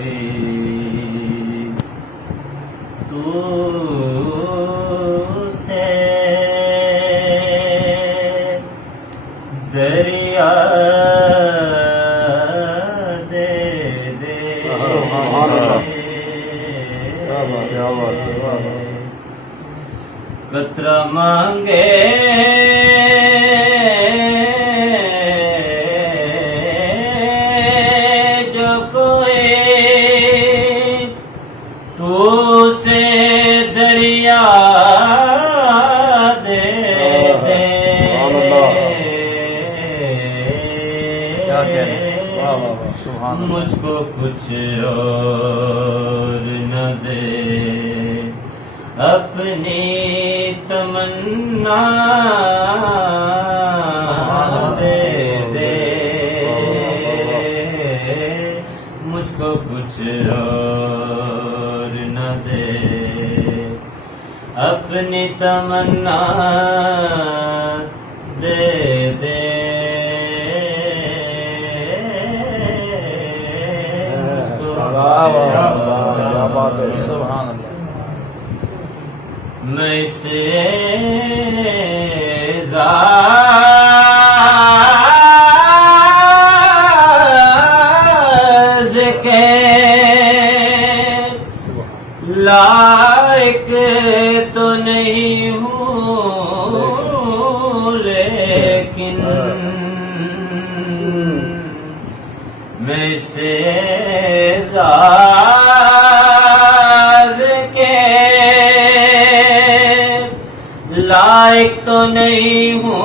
کوئی تو سے دریا دے دے قطرہ مانگے جو کوئی تو سے دریا دے دے مجھ کو کچھ اور نہ دے اپنی تمنا دے دے مجھ کو کچھ اور نہ دے اپنی تمنا دے دے سبحان اللہ میں سے کے لائق تو نہیں ہوں لیکن میں سے لائق تو نہیں ہوں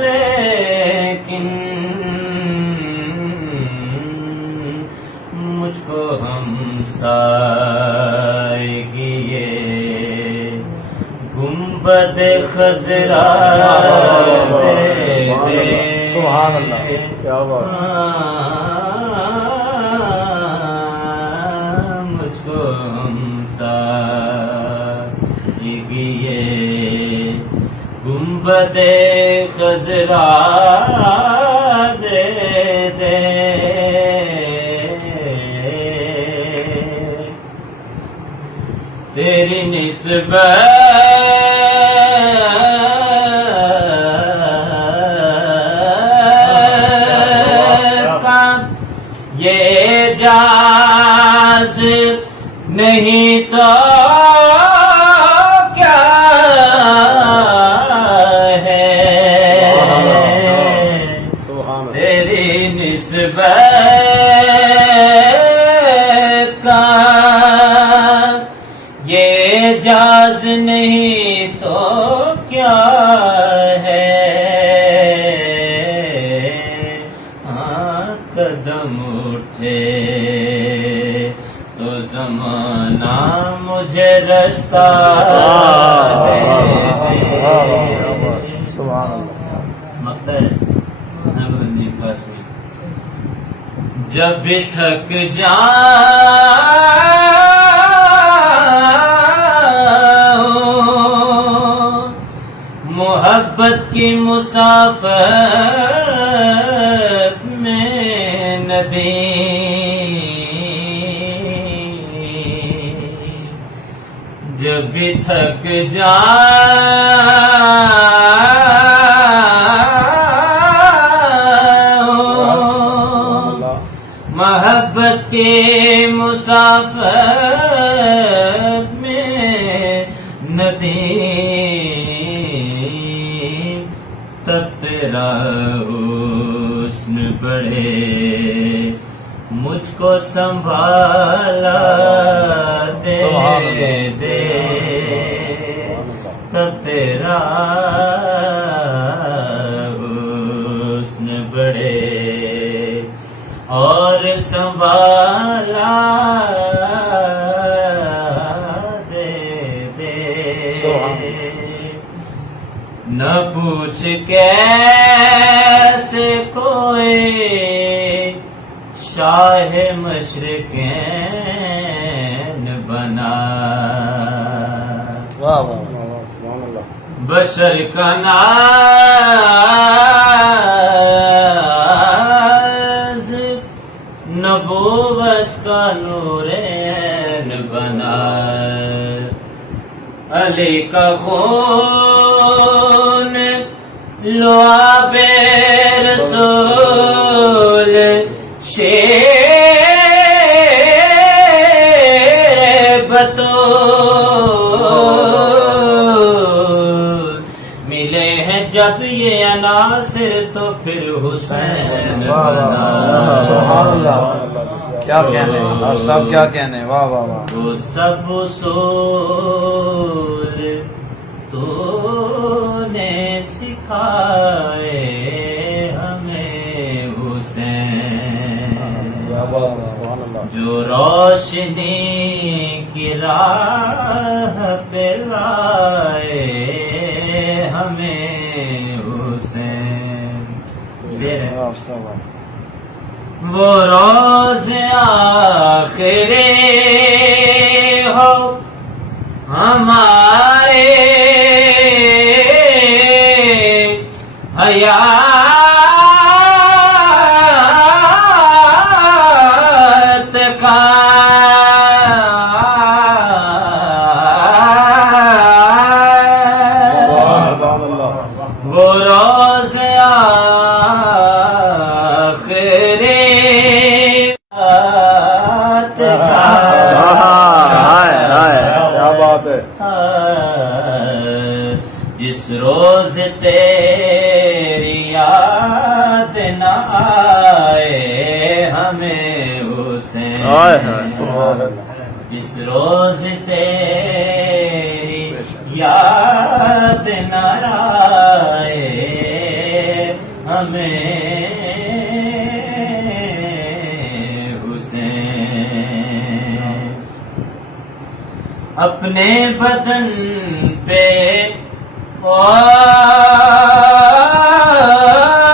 لیکن مجھ کو ہمسائیگی یہ گنبد خضرا دے دے سبحان اللہ کیا بات مجھ کو ہمسائیگی یہ گنبد خضرا دے دے تیری نسبت کا یہ جاز نہیں تو کیا ہے تیری نسبت کا یہ جاز نہیں تو کیا ہے قدم اٹھے تو زمانہ مجھے رستہ دے دے سبحان اللہ جب بھی تھک جاؤں محبت کی مسافت میں ندیم جب بھی تھک جاؤں محبت کے مسافت میں ندیم تب تیرا حسن بڑھے مجھ کو سنبھالا دے دے تب تیرا حسن بڑھے اور سنبھالا دے دے نہ پوچھ کیسے کوئی شاہ مشرقین بنا بشر کا ناز نبوت کا نور عین بنا علی کا خون لعاب رسول شیر بطول ملے ہیں جب یہ عناصر تو پھر حسین بنا سبحان اللہ کیا کہنے سب کیا کہنے واہ واہ واہ وہ سب اصول تو نے سکھائے ہمیں حسین جو روشنی کی راہ پہ لائے ہمیں حسین وہ روز آخری ہو ہمارے حیات کا وہ روز جس روز تیری یاد نہ آئے ہمیں حسین جس روز تیری یاد نہ آئے ہمیں حسین اپنے بدن پہ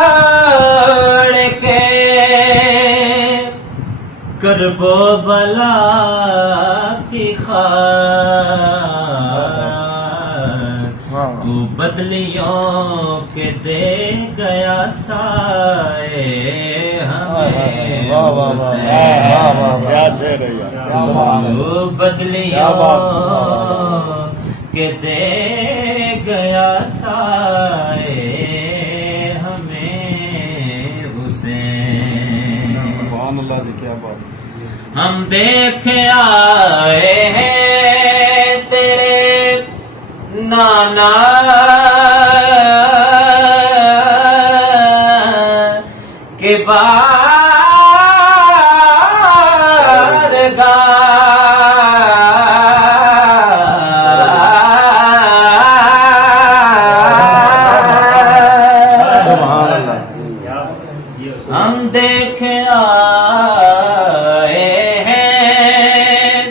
اوڑھ کے کرب و بلا کی خار تو بدلیوں کے دے گیا سائے ہمیں تو بدلیوں کے دے گیا سائے ہمیں حسین ہم دیکھ آئے ہیں تیرے نانا کے بارگاہ ہم دیکھ آئے ہیں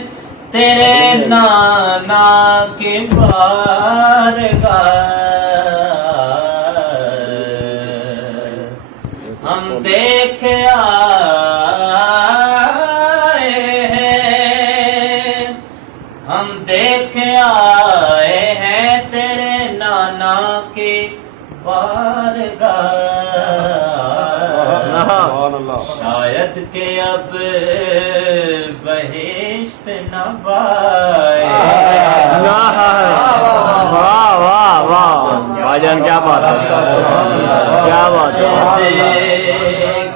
تیرے نانا کے بارگاہ ہم دیکھ آئے ہیں ہم دیکھ آئے ہیں تیرے نانا کے بارگاہ شاید کہ اب بہشت نہ پائے واہ واہ واہ بھائی جان کیا بات ہے کیا بات ہے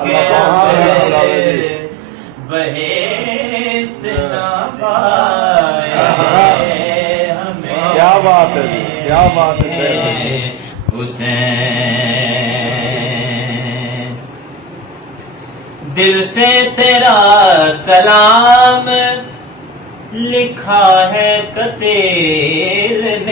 کہ اب بہشت نہ پائے ہمیں کیا بات ہے کیا بات ہے حسین دل سے تیرا سلام لکھا ہے قتیل نے